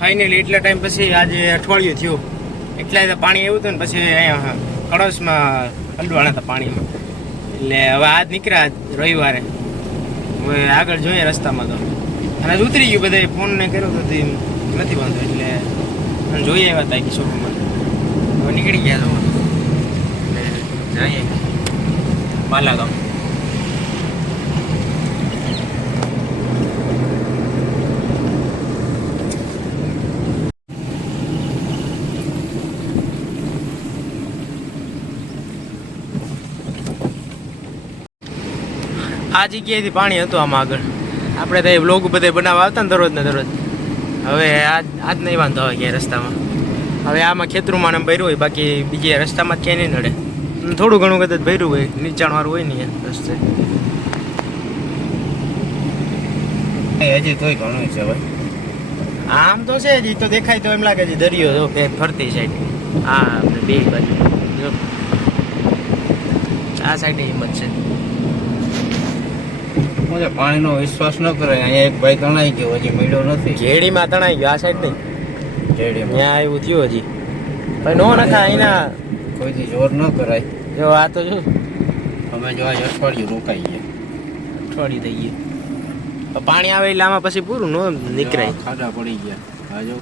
Finally એટલા time પછી આજે અઠવાડિયું થયું એટલા પાણી એવું હતું ને પછી અહીંયા કળશમાં હલવાણા હતા પાણીમાં એટલે હવે આજ નીકળ્યા રવિવારે હવે આગળ જોઈએ રસ્તામાં તો અને ઉતરી ગયું બધા ફોનને કર્યો તો નથી વાંધો એટલે જોઈએ એવા હતા કે શોરૂમમાં હવે નીકળી ગયા તો એટલે જઈએ બાલાગામ. આ જગ્યાએથી પાણી હતું આમાં આગળ આપણે તો એ વ્લોગ બધે બનાવવા આવતા ને દરરોજ ને દરરોજ હવે આજ નહીં વાંધો આવે ક્યાંય રસ્તામાં હવે આમાં ખેતરોમાં ને ભર્યું હોય બાકી બીજે રસ્તામાં જ ક્યાંય નહીં નડે થોડું ઘણું કદાચ ભર્યું હોય નીચાણવાળું હોય ને રસ્તે હજી તોય ઘણું છે ભાઈ આમ તો છે હજી તો દેખાય તો એમ લાગે છે દરિયો જો કે ફરતી સાઈડ હા આપણે બે બાજુ જો આ સાઈડ હિંમત છે પાણીનો વિશ્વાસ ન કરાય. અહીંયા એક ભાઈ તણાઈ ગયો હજી મળ્યો નથી. ઘેડીમાં તણાઈ ગયો આ સાઈડ નહીં ઘેડીમાં ત્યાં એવું થયું હજી ભાઈ નો નખા અહીંના કોઈથી જોર ન કરાય. જો આ તો જો અમે જો આજે અઠવાડિયું રોકાઈ ગયા અઠવાડિયું થઈ ગયું પાણી આવે એટલે આમાં પછી પૂરું નો નીકળાય ખાડા પડી ગયા હા જો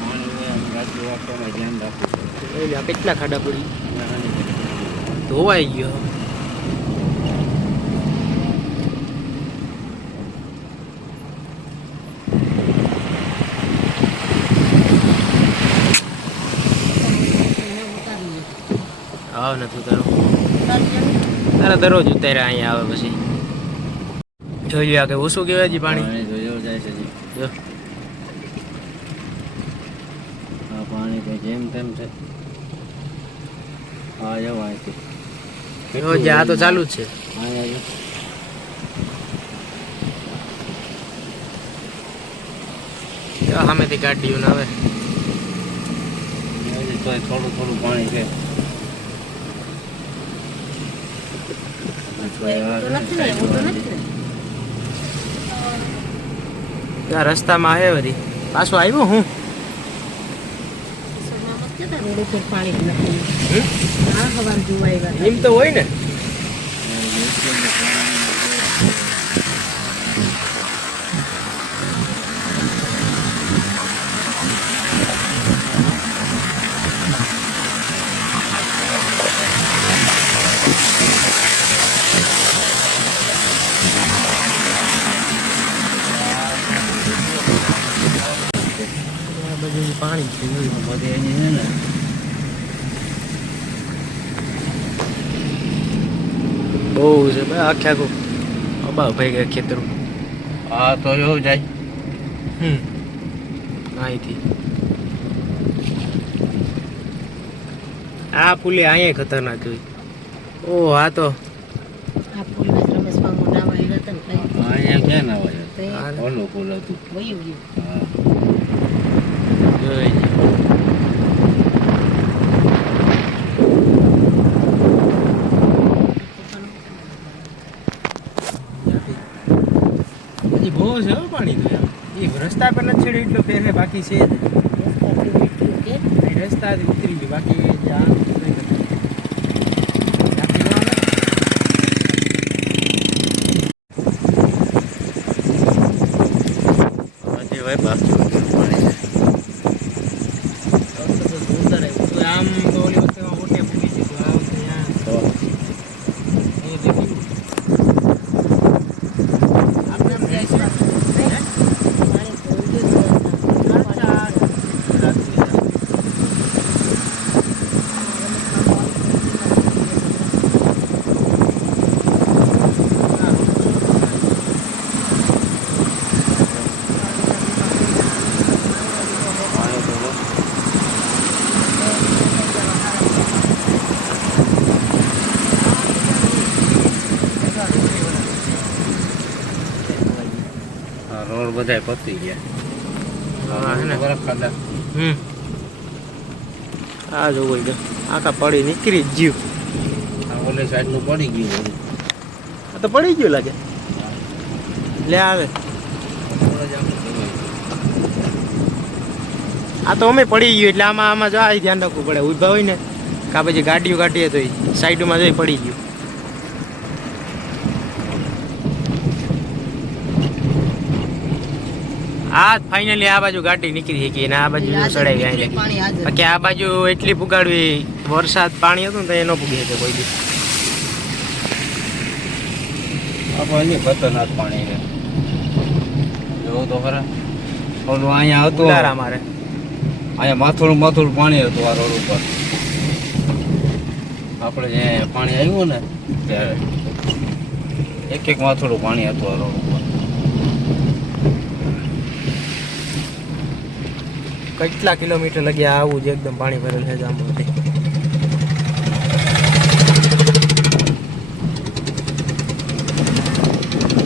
પાણી ધ્યાન રાખવું પડે કેટલા ખાડા પડી ધોવાઈ ગયો આવ નથી ઉતારો તારા દરરોજ ઉતાર્યા અહીંયા આવે પછી જોઈ લ્યો કે ઓછું કહેવાય છે પાણી જોયો જાય છે જો આ પાણી તો જેમ તેમ છે હા જવા અહીંથી જો આ તો ચાલુ જ છે સામેથી કાઢ્યું ને હવે થોડું થોડું પાણી છે રસ્તામાં આવે વળી પાછું આવ્યું હું એમ તો હોય ને પાણી બધે એની છે ને બહુ છે ભાઈ આખે આખું અબા ભાઈ ગયા ખેતરો હા તો એવું જાય અહીંથી આ પુલે અહીંયા ખતરનાક હોય ઓ આ તો અહીંયા ક્યાં ના હોય ઓલું પુલ હતું હા હજી બહુ છે પાણી તો એ રસ્તા પર નથી છેડ્યું એટલો પહેરે બાકી છે રસ્તાથી ઉતરી ગયું બાકી આમ તો ઓલી વખતે મોટે પૂરી છે રોડ બધા પતી ગયા બરફ ખાધા આ જો હોય આખા પડી નીકળી જ ગયું આ ઓલે સાઈડ નું પડી ગયું આ તો પડી ગયું લાગે લે આવે થોડો જ આ તો અમે પડી ગયું એટલે આમાં જો આ ધ્યાન રાખવું પડે ઊભા હોય ને કા પછી ગાડીઓ કાઢીએ તો સાઈડમાં જઈ પડી ગયું. આ ફાઇનલી આ બાજુ ગાડી નીકળી ગઈ ને આ બાજુ ચડાઈ ગયા એટલે બાકી આ બાજુ એટલી પુગાડવી વરસાદ પાણી હતું ને તો એ ન પૂગી શકે કોઈ દી. આપણને ખતરનાક પાણી છે જોવું તો ખરા. ઓલું અહીંયા હતું ઉલારા મારે અહીંયા માથોડું માથોડું પાણી હતું આ રોડ ઉપર. આપણે જે પાણી આવ્યું ને ત્યારે એક એક માથોડું પાણી હતું આ રોડ ઉપર. કેટલા કિલોમીટર લગ્યા આવું જ એકદમ પાણી ભરેલ છે જામમાંથી.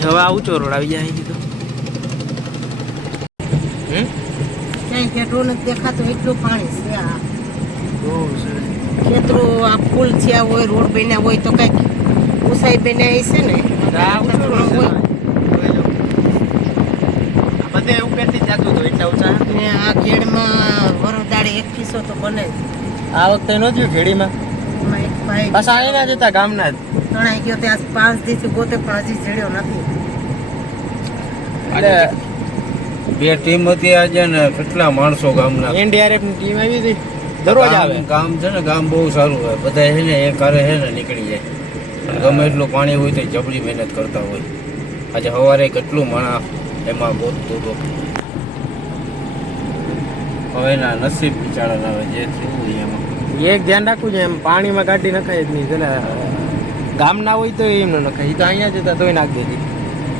હવે આ ઊંચો રોડ આવી જાય કીધું. ક્યાંય પેટ્રોલ નથી દેખાતું એટલું પાણી છે આ બહુ છે. ખેતરો આ ફૂલ થયા હોય રોડ બન્યા હોય તો કઈક ઉસાઈ બન્યા છે ને આ ઊંચો રોડ છે. આ બધે ઉપરથી જ જાતું હતું એટલા ઊંચા. ને આ ખેડમાં વરદાડે એક કિસ્સો તો બને જ. આ વખતે ન થયું ખેડીમાં એમાં એક ભાઈ બસ અહીંના જ હતા ગામના જ. તણાઈ ગયો ત્યાં 5 દિવસથી ગોતે પણ હજી જડ્યો નથી. એટલે બે ટીમ હતી આજે ને કેટલા માણસો ગામના. NDRF ની ટીમ આવી હતી દરરોજ આવે. ગામ છે ને ગામ બહુ સારું હોય બધા છે ને એ કારે છે ને નીકળી જાય. અને ગમે એટલું પાણી હોય તો જબરી મહેનત કરતા હોય. આજે સવારે કેટલું માણા એમાં ગોતતું હતું. હવે એના નસીબ બિચારાના હવે જે થયું હોય એમાં. એક ધ્યાન રાખવું છે એમ પાણીમાં ગાડી નખાય જ નહીં. પેલા ગામના હોય તો એમ ન નખાય. એ તો અહીંયા જતા તોય નાખી દેતી.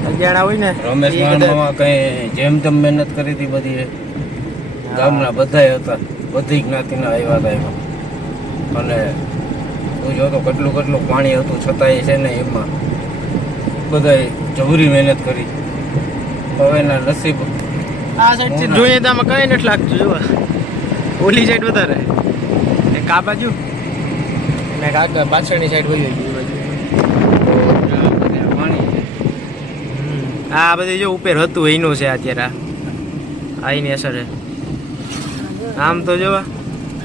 અગિયાણા હોય ને રમેશ એ બધા- માનમાં કઈ જેમ તેમ મહેનત કરી હતી બધી. ગામના બધાય હતા બધી જ્ઞાતિના આવ્યા હતા એમાં. અને તું જોતો કેટલું કેટલું પાણી હતું છતાંય છે ને એમાં બધાય જબરી મહેનત કરી. હવે એના નસીબ આ સાઈડ થી જોઈએ તો આમાં કઈ નથી લાગતું. જોવા ઓલી સાઈડ વધારે એક આ બાજુ ને એક આગળ પાછળની સાઈડ વહી ગઈ એ બાજુ. પાણી છે. આ બધી જો ઉપર હતું એનું છે અત્યારે આ એની અસર છે. આમ તો જોવા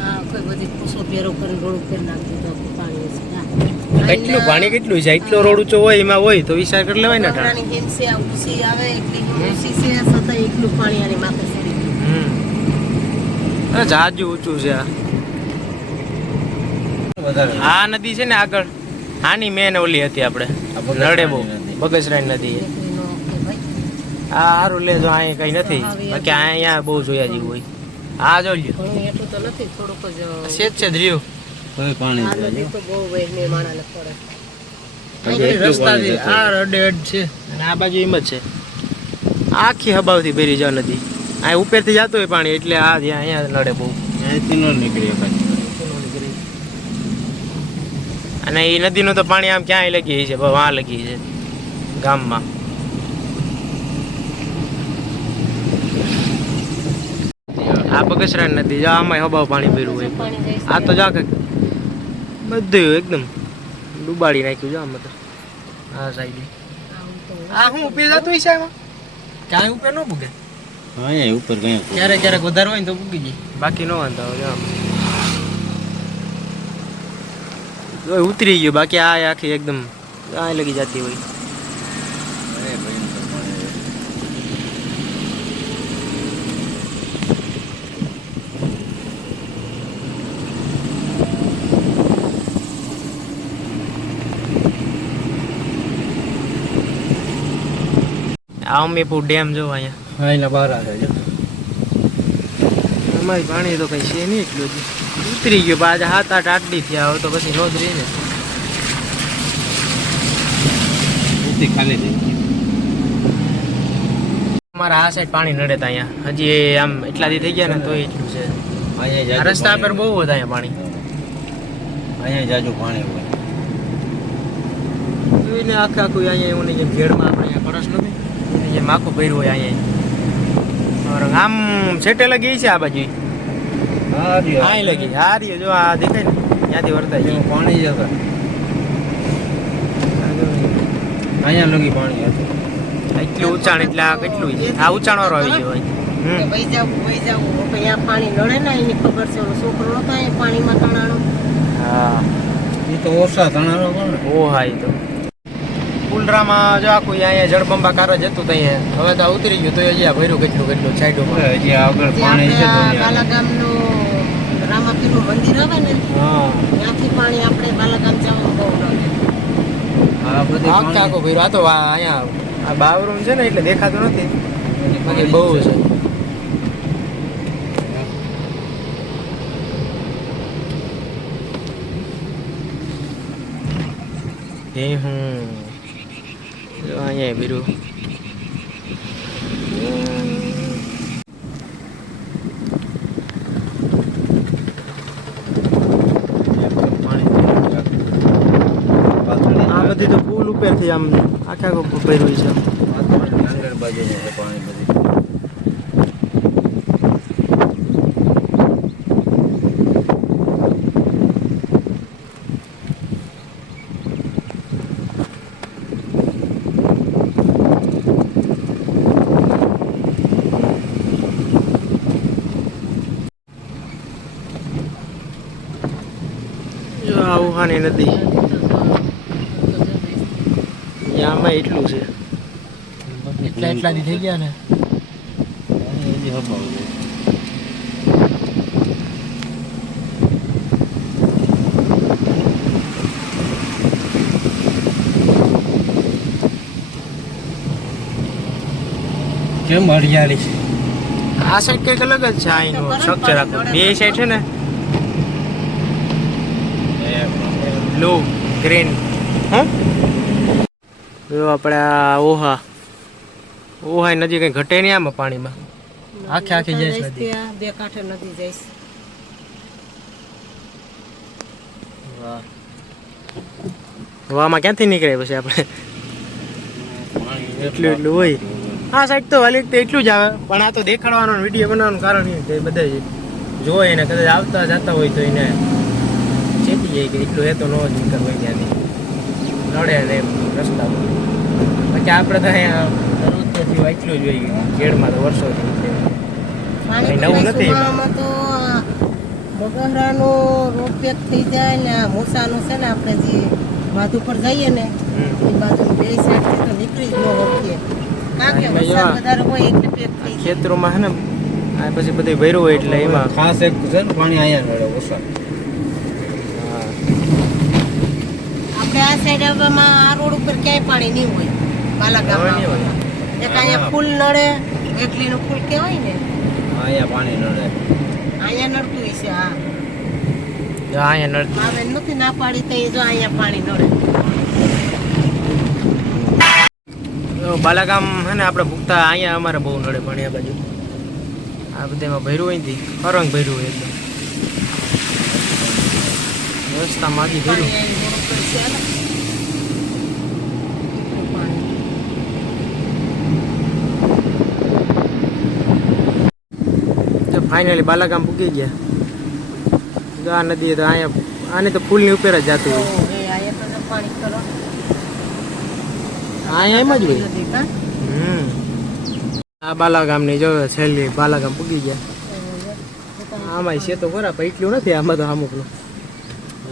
આ કોઈ બધી પૂછો પેરો કરીને રોડ ઉપર નાખી દીધો પાણી છે. કેટલું પાણી કેટલું છે. એટલો રોડ ઊંચો હોય એમાં હોય તો વિચાર કરી લેવાય ને ટાણા. ગામડાની હિમ છે આ ઊંચી આવે એટલી ઊંચી છે છતાં એટલું પાણી આની માથે ચડી ગયું. અરે જાજુ ઊંચું છે આ. વધારે આ નદી છે ને આગળ આની મેન ઓલી હતી આપણે નડે બહુ બગસરાની નદી. દીકરીનો કે ભાઈ આ સારું લેજો અહીં કઈ નથી બાકી અહીંયા બહુ જોયા જેવું હોય. આ જો લ્યો ઘણું એટલું તો નથી થોડુંક જ છે જ રહ્યું. કોઈ પાણી આ છે. નદી તો બહુ વહેલી માણાને પડે. અહીંથી રસ્તાથી આ અડે અડ છે અને આ બાજુ એમ જ છે. આખી હબાવથી ભરી જાય નદી. આ ઉપરથી જતું હોય પાણી એટલે આ ત્યાં અહીંયા નડે બહુ. અહીંથી ન નીકળી શકાય. અને એ નદીનું તો પાણી આમ ક્યાંય લગી છે બહુ આ લગી છે ગામમાં. આ બગસરા નદી જો આમાં હબાવ પાણી ભર્યું હોય. પાણી જાય છે. આ તો જા કંઈક બધું એકદમ ડૂબાડી નાખ્યું છે આમાં તો આ સાઈડ. આમ તો આ હું ઉપર જતું હોય છે એમાં ક્યાંય ઉપર ન પૂગે. અહીંયા ઉપર કઈ ક્યારેક ક્યારેક વધારે હોય ને તો પૂગી જાય બાકી ન વાંધો આવે આમ. ઓય ઉતરી ગયો બાકી આ આખી એકદમ આ લગી જતી હોય. આ અમીપુર ડેમ જો અહીંયા અહીંના બહાર આવે છે. અમારી પાણી તો કઈ છે નહીં એટલું જ. ઉતરી ગયો પાછા 7-8 આટલી થયા હવે તો પછી નો જ રહી ને. ઉતી ખાલી થઈ ગઈ. અમારા આ સાઈડ પાણી નડે તા અહીંયા હજી આમ એટલા દી થઈ ગયા ને તોય એટલું છે. અહીંયા આ રસ્તા પર બહુ હતા અહીંયા પાણી. અહીંયા જાજુ પાણી હોય. જોઈને આખે આખું અહીંયા એવું નહીં જેમ ભેડમાં આપણે અહીંયા કળશ નથી એને જેમ આખું ભર્યું હોય અહીંયા. આમ સેટે લગી છે આ બાજુ હા રહ્યો. આ લગી આ રહ્યો જો આ દેખાય ને ત્યાંથી વર્તાય છે. એમાં પાણી જ હતા. અહીંયા લગી પાણી હતું. એટલું ઊંચાણ એટલે આ કેટલું છે આ ઊંચાણ વાળો આવી ગયો હોય. કે વહી જાવું અહીંયા પાણી નડે ને એની ખબર છે ઓલો છોકરો નતો અહીંયા પાણીમાં તણાણો. હા એ તો ઓછા તણારો પણ ને. ઓ હા એ તો કુલરામાં જો આખું અહીંયા જળબંબાકાર જ હતું ત્યાં હવે તો ઉતરી ગયું તો હજી આ ભર્યું કેટલું સાઈડોમાં. હજી આગળ જે પાણી છે આપણે આ દુનિયામાં. બાલાગામનું રામાપીરનું મંદિર આવે ને હા ત્યાંથી પાણી આપણે બાલાગામ જવાનું બહુ નડે. આ બધી આખે આખો ભર્યો આ તો અહીંયા આ બાવરૂમ છે ને એટલે દેખાતું નથી બાકી બહુ છે. અહીંયા બીરું આ બધી તો પુલ ઉપરથી આમ આખા આખું ભર્યું છે. અંદર બાજુ છે પાણી બધી. જો આ ઉહાની નદી આમાં એટલું છે એટલા દી થઈ ગયા ને. હજી હબાવું છે. કેમ હરિયાળી છે? આ સાઈડ કંઈક અલગ જ છે અહીંનું સ્ટ્રક્ચર આખું. બે સાઈડ છે ને બ્લુ ગ્રીન. હા જો આપણે આ ઓહા નદી કંઈ ઘટે નહીં આમાં પાણીમાં આખી જાય છે નદી. ત્યાં બે કાંઠે નદી જાય છે. વાહ વામાં ક્યાંથી નીકળે પછી આપણે એટલું હોય. હા સાઈડ તો વાલી તો એટલું જ આવે પણ આ તો દેખાડવાનું વિડીયો બનાવવાનું કારણ એ કે બધા જોવે ને કદાચ આવતા જતા હોય તો એને ચેતી જાય કે એટલું એ તો ન જ નીકળ હોય ત્યાંથી નડે ને એમ રસ્તા પર. બાકી આપણે તો અહીંયા દરરોજથી એટલું જ હોય ખેડમાં તો વર્ષોથી છે. પાણી નવું નથી એમાં. સુવામાં તો આ બગહરાનો રોડ પેક થઈ જાય ને આ મૂસાનું છે ને આપણે જે માધુ પર જઈએ ને એ બાજુ બે સાઈડથી તો નીકળી જ ન શકીએ. કારણ કે એમાં વરસાદ વધારે હોય એટલે પેક થઈ જાય. ખેતરોમાં છે ને આ પછી બધું ભર્યું હોય એટલે એમાં ખાસ એક છે ને પાણી અહીંયા નડે ઓછા. આપણે આ સાઈડ આવવામાં આ રોડ ઉપર ક્યાંય પાણી નહીં હોય બાલાગામમાં. હવે નહીં હોય. એક અહીંયા ફૂલ નડે એકલીનું ફૂલ કહેવાય ને અહીંયા પાણી નડે. અહીંયા નડતું હશે. હા જો અહીંયા નળ મારે નથી ના પાડી તો એ જો અહીંયા પાણી નડે. બાલાગામ છે ને આપણે ભૂખતા અહીંયા અમારે બહુ નડે પણ આ બાજુ આ બધામાં ભર્યું હોય ને અરંગ ભર્યું હોય એકદમ રસ્તા માગી ભર્યું. પાણી અહીં રોડ ઉપર છે ને. પાણી તો ફાઇનલી બાલાગામ પૂકી ગયા. જો આ નદી તો અહીંયા આને તો ફૂલની ઉપર જ જતું હોય. એ અહીંયા તો પાણી કરો અહીંયા એમ જ હોય. નદી કા આ બાલાગામની જો છેલ્લી બાલાગામ પૂકી ગયા. આમાં છે તો ખરા પણ એટલું નથી આમાં તો અમુકનું.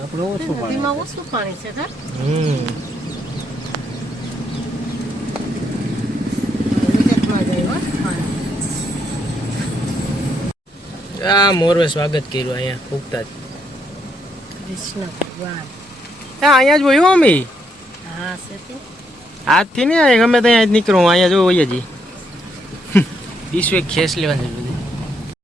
આપણે ઓછું પાણી. નદીમાં ઓછું પાણી છે કા વિકેટમાં જાય હો પાણી. આ મોરવે સ્વાગત કર્યું અહીંયા પૂગતા જ. કૃષ્ણ ભગવાન અહીંયા જ હોય હો અમે હા છે તે. આજથી ને ગમે ત્યાં જ નીકળું અહીંયા જો હોય જ ઈશ્વે ખેસ લેવાની